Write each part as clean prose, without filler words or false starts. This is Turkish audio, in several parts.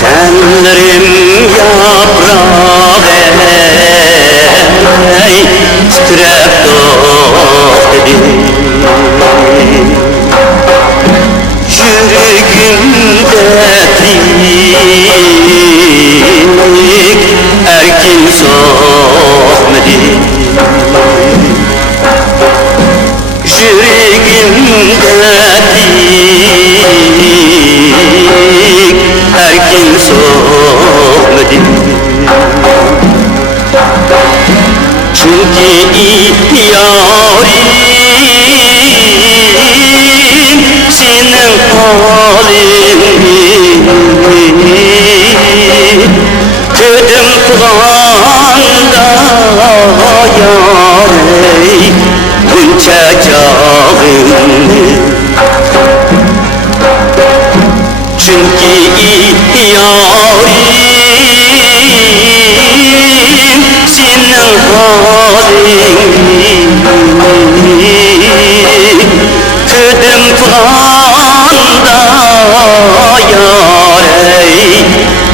Tenlerim yaprağı ey titrep dost dedi. Yüreğimde tik erkin sohmedi. Yüreğimde tik erkin sohmedi. Çünkü yarim senin halini ködüm kulağında yarey bunca cağını. Çünkü yarim senin halini ködüm kulağında yarey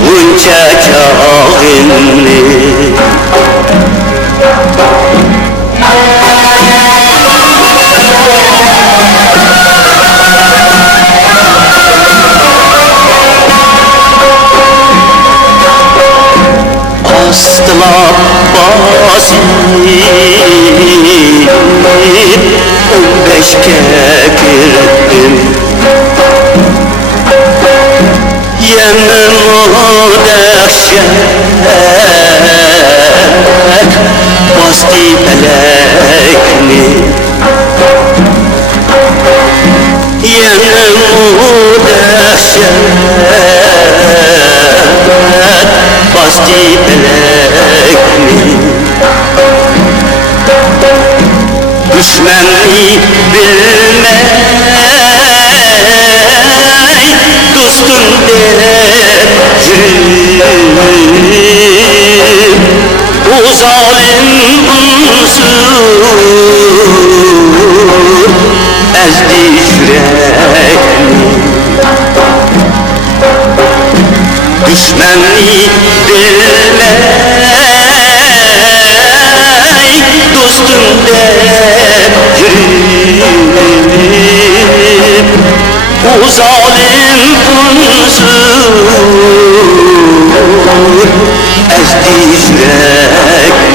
bunca cağını. Astılar basit 15'ke girdim. Yemin o dehşet bastı felekni. Yemin o dehşet bastı felekni. Düşmanı bilmey dostum der yürüyüm. O zalim unsur ezdi yüreğimi. Düşmanı bilmey dostum der yürüyüm. O zalim unsur ezdi yüreğimi.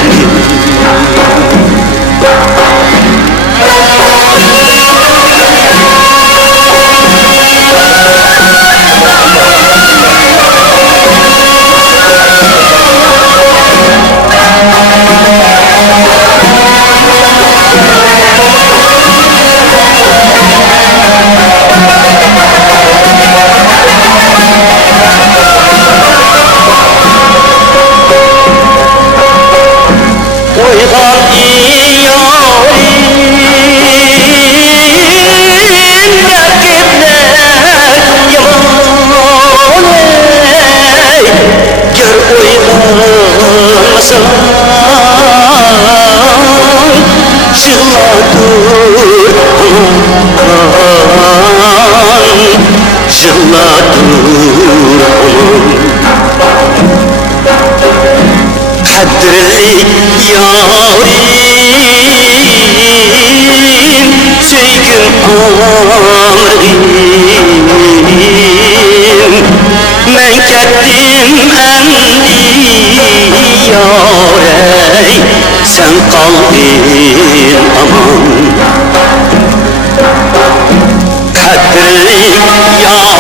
Kadri yarim söygüm ağrıyım. Men kettim endi yarey sen kaldın aman. Kadri yarim